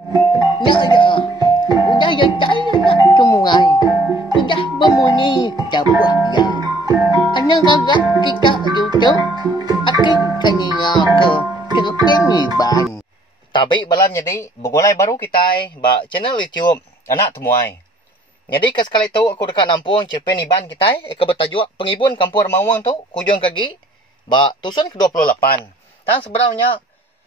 Nhớ giờ udah ya saya tak semulai sudah berbunyi cabut ya hanya gagak kita YouTube akan kanya ke terpenyi ban. Tapi balam jadi begulai baru kita ba channel YouTube anak temuai. Jadi ke sekali tu aku dekat Nampung Cerpen Iban kita ke bertajuk Pengibun Kampung Mawang tu kujung kaki ba tusun ke-28. Dan sebenarnya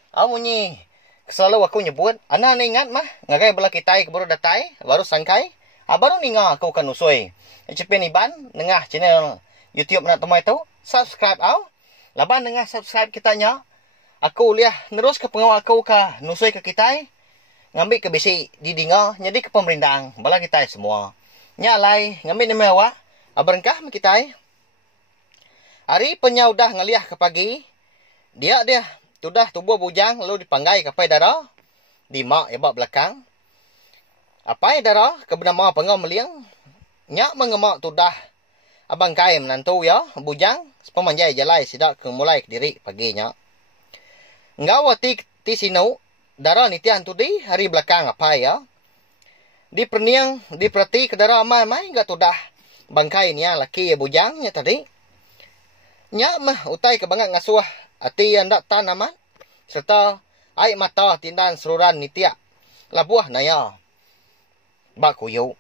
amunyi selalu aku nyebut anak ni ingat mah ngagai bala kita baru datai baru sangkai baru ninga aku kan usoi. Cerpen Iban nengah channel YouTube anak temuai tu subscribe au. Laban nengah subscribe kitanya aku liah terus ke pengawal aku ka nusoi ke kita ngambil ke besi di dinga jadi ke pemerintah bala kita semua nyalai ngambil ni mewah abarengkah kita hari penya udah ngeliah ke pagi dia sudah tubuh bujang lalu dipanggai ke pai darah di mak ya bak belakang apa darah ke bernama pengau meliang nyak mengemak tudah abang kai menantu ya bujang pemanjai jalai sidak ke mulai ke diri paginya ngawati ti sinu darah nitian tu di hari belakang apa ya di perniang di perti ke darah mai enggak tudah bangkai nya laki ya bujangnya tadi nya mah utai ke bangat ngasuh ati anda tanaman serta ai mata tindan seruran nitia labuah naya bakuyu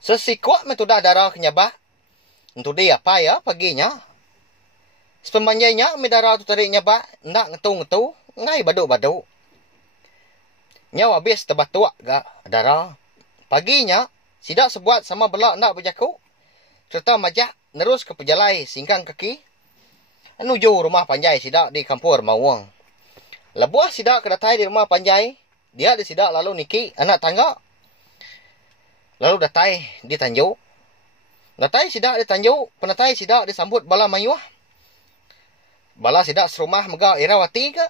sesikwa metudah darah kenyabah untuk dia apa ya paginya sepemanjainya medara tu tadi nyabah ndak ngetu ngai badu nyawa habis tebatua ga darah paginya sidak sebuat sama belak ndak berjaku serta majak nerus ke pejalai singkang kaki menuju rumah panjai sidak di kampung Mawang lebuah sidak kedatai di rumah panjai dia di sidak lalu niki anak tangga lalu datai di Tanjung datai sidak di Tanjung penatai sidak disambut bala mayuah bala sidak serumah mega Irawati ke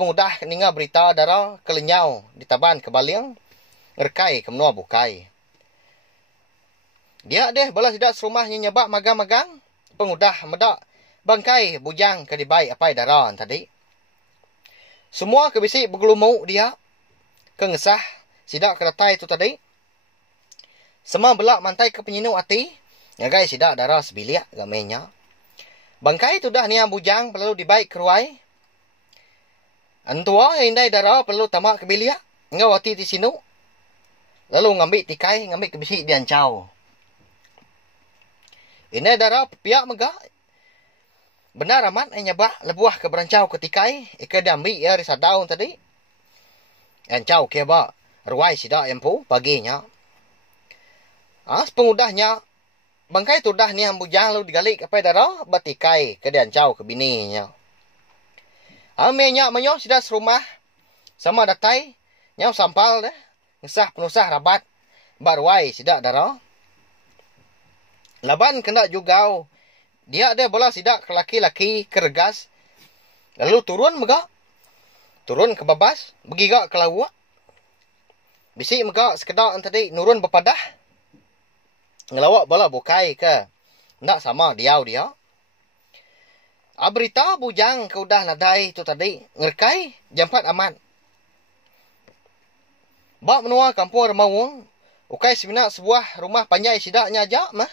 pengudah ninga berita darah kelenyau di taban kebaliang ngerkai ke menua bukai dia bala sidak serumahnya nyebak magang-magang pengudah medak bangkai bujang ke dibai apai darah tadi semua kebisi bergelumau dia kengesah sidak kedatai itu tadi semua belak mantai ke penyinu ati ngagai sidak darah sebiliak gamenya bangkai itu dah niang bujang perlu dibaik keruai antua indai darah perlu tamak ke bilia ngawati di sinu lalu ngambil tikai ngambil ke bisi diancau ini darah pihak megah benar amat nyabah lebuah ke berancau ke tikai ke diambil ya risa daun tadi ancau ke ba ruai sidak empu paginya pengudahnya bangkai tu dah niang bujang lalu digalik apa darah batikai ke diancau ke bininya amenya menyo sidak serumah sama datai nyau sampal dah ngesah penusah rabat barwai sidak darah laban kena juga dia bola sidak ke laki-laki kergas lalu turun mega turun ke babas begiga ke lawa bisi mega sekedar tadi nurun bepadah ngelawak bola bukai ke ndak sama dia berita bujang ke udah nadai tu tadi ngerkai jampat aman bak menua kampung Remawang ukai semina sebuah rumah panjai sidaknya aja mah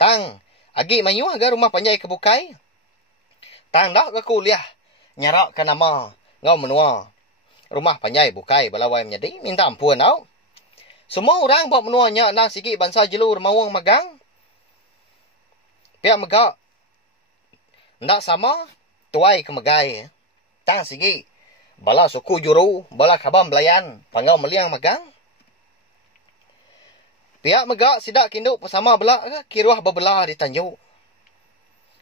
tang agi mayu agar rumah panjai kebukai tang dak ke kuliah nyarak ke nama ngau menua rumah panjai bukai balawai menjadi minta ampun tau semua orang bak menuanya nang sigi bangsa jelu Remawang magang pihak megak ndak sama tuai ke megai tang sigi bala suku juru bala kabam belayan pangau meliang magang pihak megak sidak kinduk bersama bela kiruah bebelah di Tanjung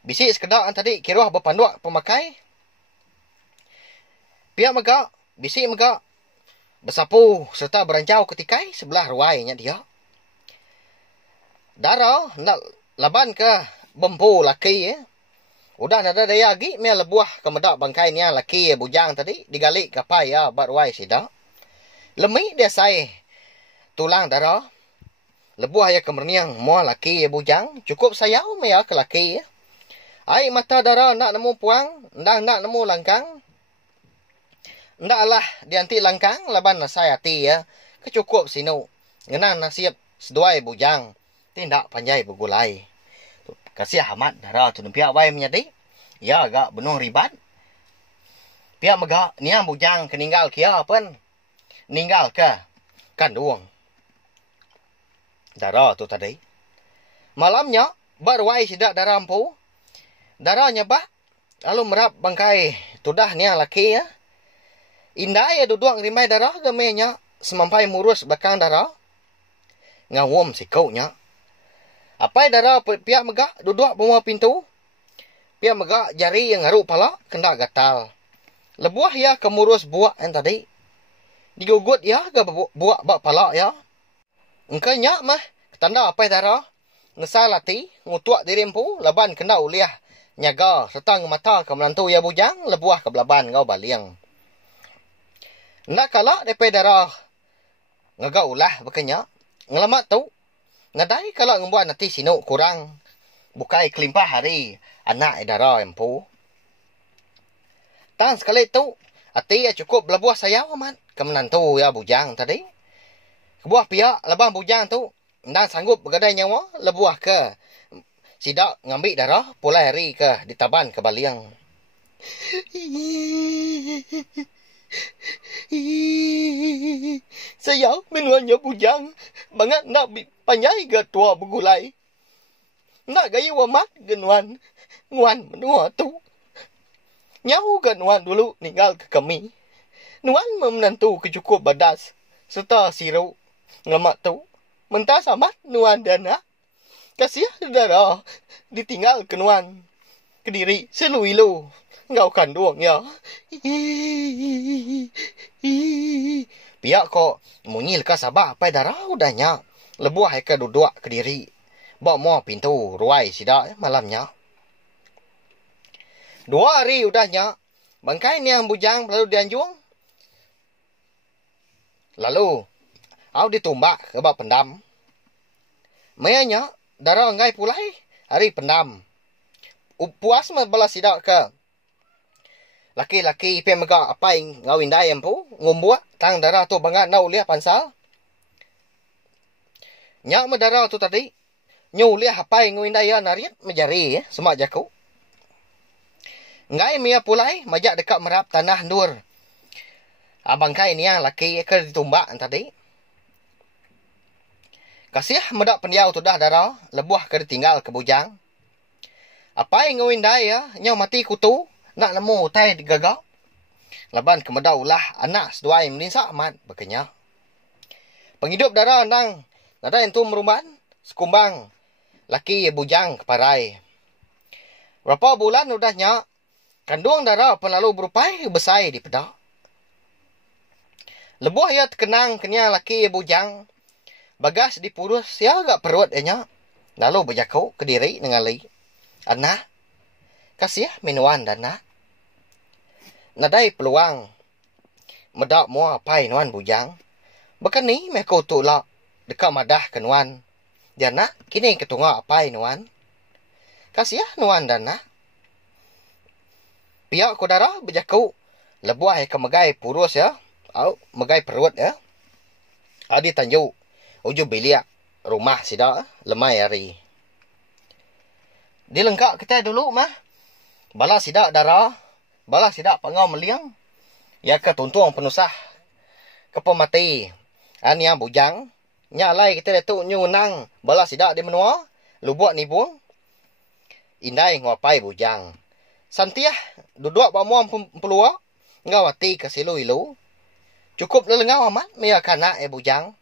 bisi sekedar tadi kiruah berpanduak pemakai pihak megak bisi megak bersapu serta berancau ketikai sebelah ruainya dia darah nak laban ke bempu laki udah ada daya lagi mea lebuah ke medak bangkai ni laki bujang tadi digalik ke pai ya barwai sida lemi dia sai tulang darah lebuah ya kemerniang mua laki bujang cukup sayau mea ke laki ai mata darah nak nemu puang nak nemu langkang Ndaklah dianti langkang laban nasai hati ya. Kecukup sinu. Ngenang nasib seduai bujang. Tindak panjai begulai. Kasih amat darah tu pihak wai menyadi. Ya agak benuh ribat. Pihak megak niang bujang keninggal kia pun. Ninggal ke kandung. Darah tu tadi. Malamnya berwai sidak darah empu. Darahnya bah. Lalu merap bangkai tudah niang laki ya. Indah ya duduk rimai darah gemenya semampai murus belakang darah. Ngawum si kaunya. Apa darah pihak megak duduk bawah pintu. Pihak megak jari yang ngaruh pala kena gatal. Lebuah ya kemurus buak yang tadi. Digugut ya ke buak bak pala ya. Engkanya mah tanda apa darah. Ngesal hati ngutuak diri empu laban kena uliah. Nyaga serta ngemata ke melantu ya bujang lebuah ke belaban ngau baliang. Nak kalak depe darah ngagak ulah bekenya ngelamat tu ngadai kalak ngembuat nanti sinuk kurang bukai kelimpah hari anak darah empu tan sekali tu ati ya cukup lebuah sayau amat ke menantu ya bujang tadi kebuah pihak lebah bujang tu dan sanggup bergadai nyawa lebuah ke sidak ngambil darah pulai hari ke ditaban ke baliang. Saya menuanya bujang banget nak panjai ke tua begulai. Nak gaya wamat genuan nguan menua tu. Nyahu ke nuan dulu ninggal ke kami. Nuan menantu kecukup badas serta siru ngamat tu. Mentah samat nuan dana. Kasih darah ditinggal ke nuan. Kediri seluilu. Ngau kandung ya. Pihak kok munyil ke sabah apa darah udahnya. Lebuah ke duduk ke diri. Bawa mau pintu ruai sidak malamnya. 2 hari udahnya. Bangkai ni yang bujang lalu dianjung. Lalu au ditumbak ke bak pendam. Mayanya darah ngai pulai hari pendam. Puas balas sidak ke. Laki-laki pe megak apa yang ngawin dai empu ngumbuat tang darah tu bangat nau liah pansal. Nyak darah tu tadi nyu liah apa yang ngawin dai nariat menjari semak jaku. Ngai mia pulai majak dekat merap tanah nur. Abang kai ni yang laki ke ditumbak tadi. Kasih medak pendiau tu dah darah lebuah ke ditinggal ke bujang. Apa yang ngawin dai nyaw mati kutu. Nak nemu tai digagak. Laban kemedau lah anak seduai meninsak amat berkenyak. Penghidup darah nang nada entum meruman sekumbang laki bujang keparai. Berapa bulan udahnya kandung darah pelalu berupai besai di pedak. Lebuh ya terkenang kenya laki bujang. Bagas dipurus ya agak perut enya. Lalu berjakau ke diri dengan li. Anak kasih minuan dan nak. Nadai peluang. Medak mua pai nuan bujang. Bahkan ni meko tu lah. Dekat madah ke nuan. Dan nak kini ketunga pai nuan. Kasih nuan dan nak. Pihak kodara berjakau. Lebuah ke megai purus ya. Au megai perut ya. Adi tanjuk. Uju biliak. Rumah sida lemai hari. Dilengkap kita dulu mah. Balas sidak darah. Balas sidak pangau meliang. Ya ke tuntung penusah. Kepemati. Yang bujang. Nyalai kita datuk nyunang. Balas sidak di menua. Lubuak ni buang. Indai ngapai bujang. Santiah. Duduk bamuang peluak. Ngawati ke silu ilu. Cukup lelengau amat. Mia kanak bujang.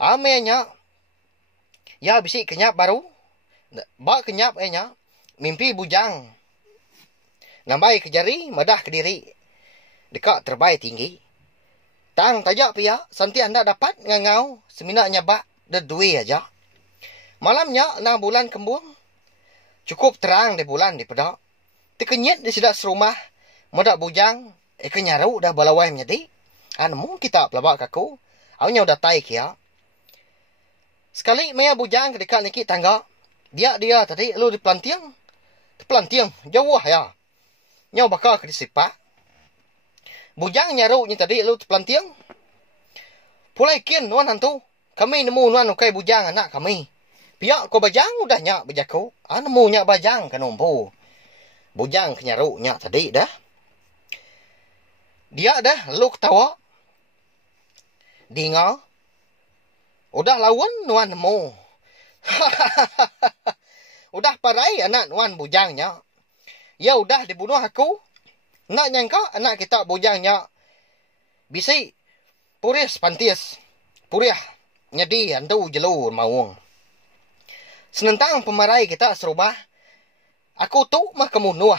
Amenya. Ya bisik kenyap baru. Bak kenyap nya. Mimpi bujang. Nambai ke jari, madah ke diri. Dekat terbaik tinggi. Tang tajak pia, santi anda dapat ngangau. Seminaknya bak, dedui aja. Malamnya, 6 bulan kembung. Cukup terang di bulan di pedak. Tikenyit di sidak serumah. Madak bujang. Kenyaru dah balawai menjadi. Anu kita pelabak kaku. Awnya udah tai kia. Sekali maya bujang ke dekat niki tangga. Dia tadi lu di pelantiang. Pelantiang jauh ya. Nyau bakal ke disipak. Bujang nyarunya tadi lu pelantiang. Pulai kian nuan hantu. Kami nemu nuan ukai bujang anak kami. Pihak ko bajang udah nyak bajako. Nemu nyak bajang kanumpu. Bujang kenyaru nyak tadi dah. Dia dah lu ketawa. Dinga. Udah lawan nuan nemu. Udah parai anak nuan bujangnya. Ya udah dibunuh aku. Nak nyangka anak kita bujangnya. Bisi. Puris pantis. Puriah. Nyadi antu jelur mawang. Senentang pemarai kita serubah. Aku tu mah kemunuh.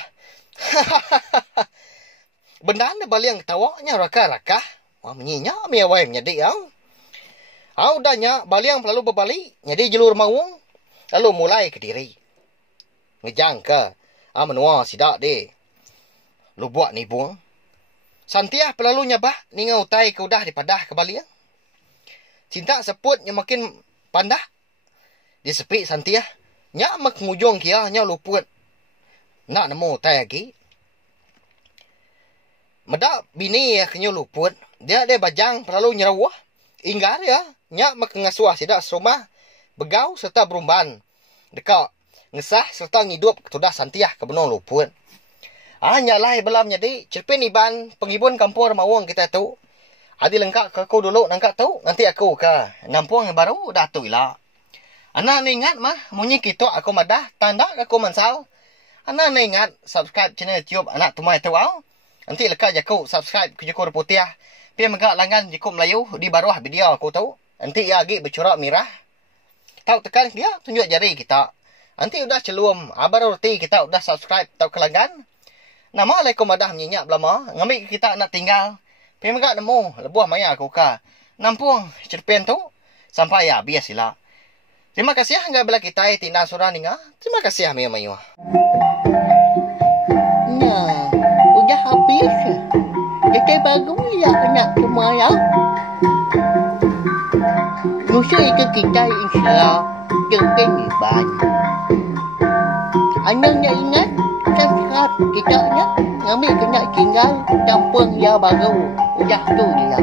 Bendaan baliang ketawanya raka-raka. Wah menyinya miawai nyadi yang. Udahnya baliang lalu berbalik. Nyadi jelur mawang. Lalu mulai ke diri. Ngejang ke. Menua sidak deh. Lu buat ni buang. Santiah pelalu nyabah. Ni ngautai ke udah dipadah ke baliang. Cinta seput yang makin pandah. Di sepi santiah. Nyak mak ngujung kia nya luput. Nak nemu tai lagi. Medak bini ya kenyu luput. Dia bajang pelalu nyerawah. Inggar ya. Nyak mak ngasuah sidak serumah. Begau serta berumban. Dekat ngesah serta ngidup ketudah santiah ke benong luput. Nyak lah belam jadi. Cerpin iban penghibun kampung mawang kita tu. Adi lengkap ke aku dulu nangkap tahu. Nanti aku ke nampung yang baru dah tu ilah. Anak ni ingat mah. Munyi kita aku madah. Tanda aku mansal. Anak ni ingat. Subscribe channel YouTube anak tumai tu au. Nanti lekat jaku subscribe ke Joko Putih. Pia megak langgan Joko Melayu. Di bawah video aku tahu. Nanti ia lagi bercorak mirah. Tahu tekan dia. Tunjuk jari kita. Nanti udah celum. Baru roti kita udah subscribe. Tahu ke langgan. Nama alaikum madah menyenyak belama. Ngambil kita nak tinggal. Pia megak nemu. Lebuah maya aku ka. Nampung cerpen tu. Sampai ya bias sila. Terima kasih hingga bila kita tindak surah ninga. Terima kasih Mia Mayu. Nah, udah habis. Jadi bagus ya anak semua ya. Nusa itu kita insya cerpen iban. Anaknya ingat subscribe kita nya. Ngambil kena tinggal kampung ya baru. Udah tu dia.